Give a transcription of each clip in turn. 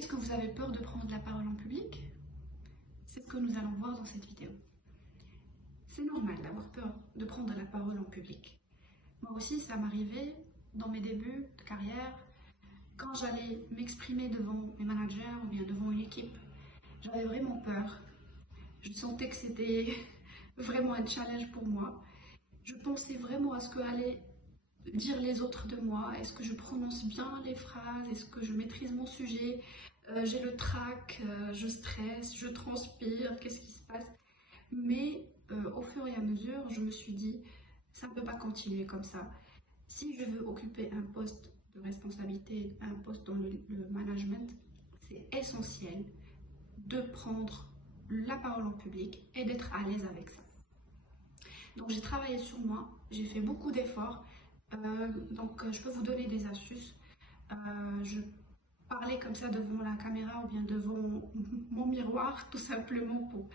Est-ce que vous avez peur de prendre la parole en public? C'est ce que nous allons voir dans cette vidéo. C'est normal d'avoir peur de prendre la parole en public. Moi aussi, ça m'arrivait dans mes débuts de carrière, quand j'allais m'exprimer devant mes managers ou bien devant une équipe. J'avais vraiment peur. Je sentais que c'était vraiment un challenge pour moi. Je pensais vraiment à ce que allaient dire les autres de moi. Est-ce que je prononce bien les phrases? Est-ce que je maîtrise mon sujet? J'ai le trac, je stresse, je transpire, qu'est-ce qui se passe? Mais au fur et à mesure, je me suis dit, ça ne peut pas continuer comme ça. Si je veux occuper un poste de responsabilité, un poste dans le management, c'est essentiel de prendre la parole en public et d'être à l'aise avec ça. Donc j'ai travaillé sur moi, j'ai fait beaucoup d'efforts, donc je peux vous donner des astuces. Je parlais comme ça devant la caméra ou bien devant mon miroir, tout simplement pour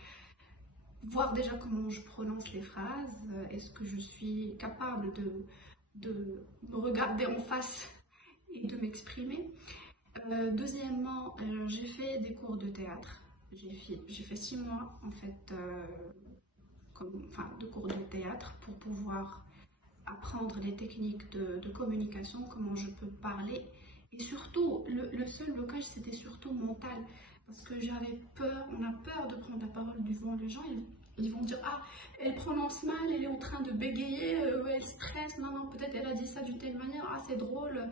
voir déjà comment je prononce les phrases. Est-ce que je suis capable de me regarder en face et de m'exprimer? Deuxièmement, j'ai fait des cours de théâtre. J'ai fait 6 mois en fait de cours de théâtre pour pouvoir apprendre les techniques de communication, comment je peux parler. Et surtout, le seul blocage, c'était surtout mental. Parce que j'avais peur, on a peur de prendre la parole devant les gens. Ils vont dire, ah, elle prononce mal, elle est en train de bégayer, elle stresse, non, peut-être elle a dit ça d'une telle manière, ah, c'est drôle.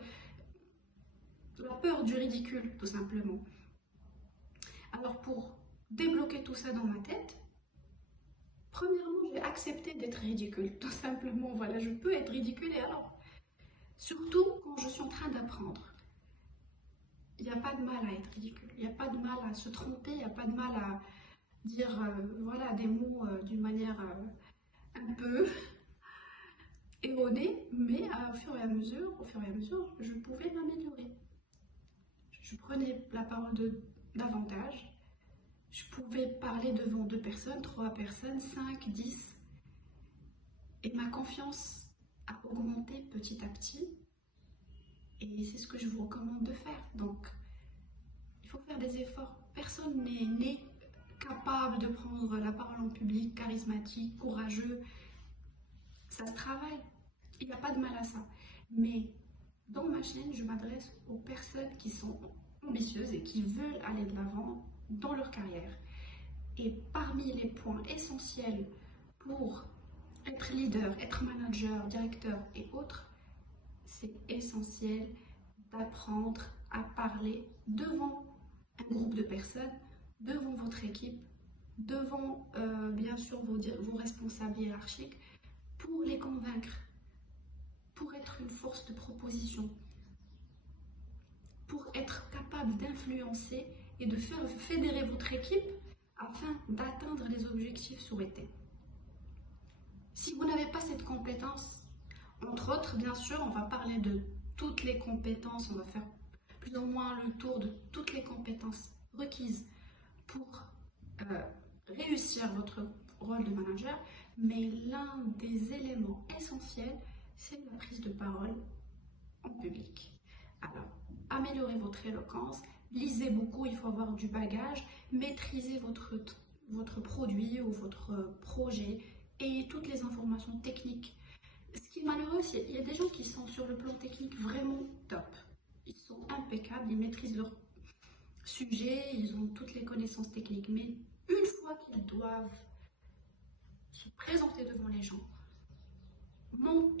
La peur du ridicule, tout simplement. Alors, pour débloquer tout ça dans ma tête, premièrement, j'ai accepté d'être ridicule, tout simplement. Voilà, je peux être ridicule et alors, surtout quand je suis en train d'apprendre. Il n'y a pas de mal à être ridicule, il n'y a pas de mal à se tromper, il n'y a pas de mal à dire voilà, des mots d'une manière un peu erronée, mais au fur et à mesure, je pouvais m'améliorer. Je prenais la parole davantage, je pouvais parler devant 2 personnes, 3 personnes, 5, 10, et ma confiance a augmenté petit à petit, et c'est ce que je vous recommande de faire. Donc, il faut faire des efforts. Personne n'est né capable de prendre la parole en public, charismatique, courageux. Ça se travaille. Il n'y a pas de mal à ça. Mais dans ma chaîne, je m'adresse aux personnes qui sont ambitieuses et qui veulent aller de l'avant dans leur carrière. Et parmi les points essentiels pour être leader, être manager, directeur et autres, c'est essentiel d'apprendre à parler devant un groupe de personnes, devant votre équipe, devant bien sûr vos responsables hiérarchiques, pour les convaincre, pour être une force de proposition, pour être capable d'influencer et de faire fédérer votre équipe afin d'atteindre les objectifs souhaités. Si vous n'avez pas cette compétence, entre autres, bien sûr, on va parler de toutes les compétences, on va faire plus ou moins le tour de toutes les compétences requises pour réussir votre rôle de manager, mais l'un des éléments essentiels, c'est la prise de parole en public. Alors, améliorez votre éloquence, lisez beaucoup, il faut avoir du bagage, maîtrisez votre produit ou votre projet et toutes les informations techniques. Ce qui est malheureux, c'est qu'il y a des gens qui sont sur le plan technique vraiment top. Ils sont impeccables, ils maîtrisent leur sujet, ils ont toutes les connaissances techniques. Mais une fois qu'ils doivent se présenter devant les gens,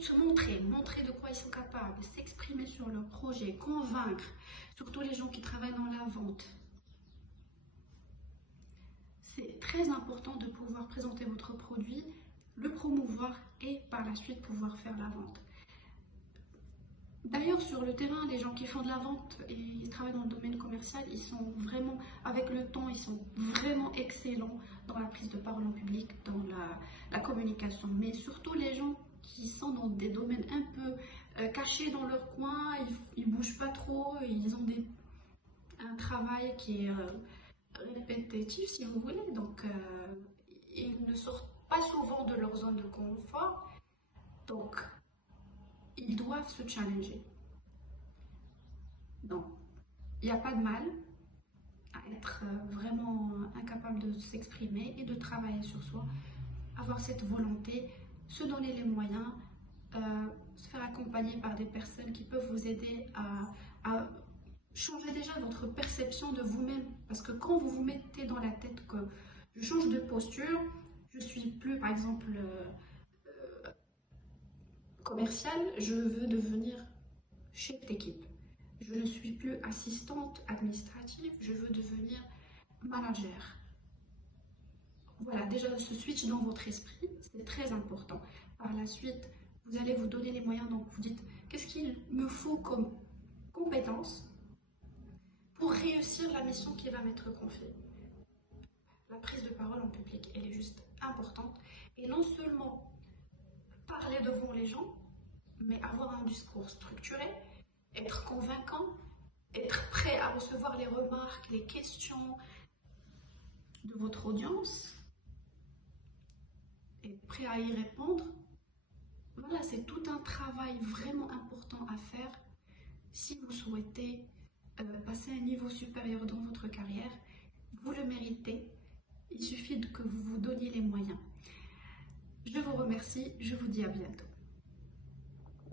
se montrer de quoi ils sont capables, s'exprimer sur leur projet, convaincre, surtout les gens qui travaillent dans la vente. C'est très important de pouvoir présenter votre produit, le promouvoir et par la suite pouvoir faire la vente. D'ailleurs, sur le terrain, les gens qui font de la vente et ils travaillent dans le domaine commercial, ils sont vraiment, avec le temps, ils sont vraiment excellents dans la prise de parole en public, dans la communication. Mais surtout les gens qui sont dans des domaines un peu cachés dans leur coin, ils bougent pas trop, ils ont un travail qui est répétitif, si vous voulez. Donc, ils ne sortent pas souvent de leur zone de confort. Donc, ils doivent se challenger. Donc, il n'y a pas de mal être vraiment incapable de s'exprimer et de travailler sur soi, avoir cette volonté, se donner les moyens, se faire accompagner par des personnes qui peuvent vous aider à changer déjà votre perception de vous-même. Parce que quand vous vous mettez dans la tête que je change de posture, je suis plus, par exemple, commercial, je veux devenir chef d'équipe. Je ne suis plus assistante administrative, je veux devenir manager. Voilà, déjà ce switch dans votre esprit, c'est très important. Par la suite, vous allez vous donner les moyens, donc vous dites, qu'est-ce qu'il me faut comme compétence pour réussir la mission qui va m'être confiée. La prise de parole en public, elle est juste importante. Et non seulement parler devant les gens, mais avoir un discours structuré, être convaincant, être prêt à recevoir les remarques, les questions de votre audience, et prêt à y répondre. Voilà, c'est tout un travail vraiment important à faire si vous souhaitez passer à un niveau supérieur dans votre carrière. Vous le méritez, il suffit que vous vous donniez les moyens. Je vous remercie, je vous dis à bientôt.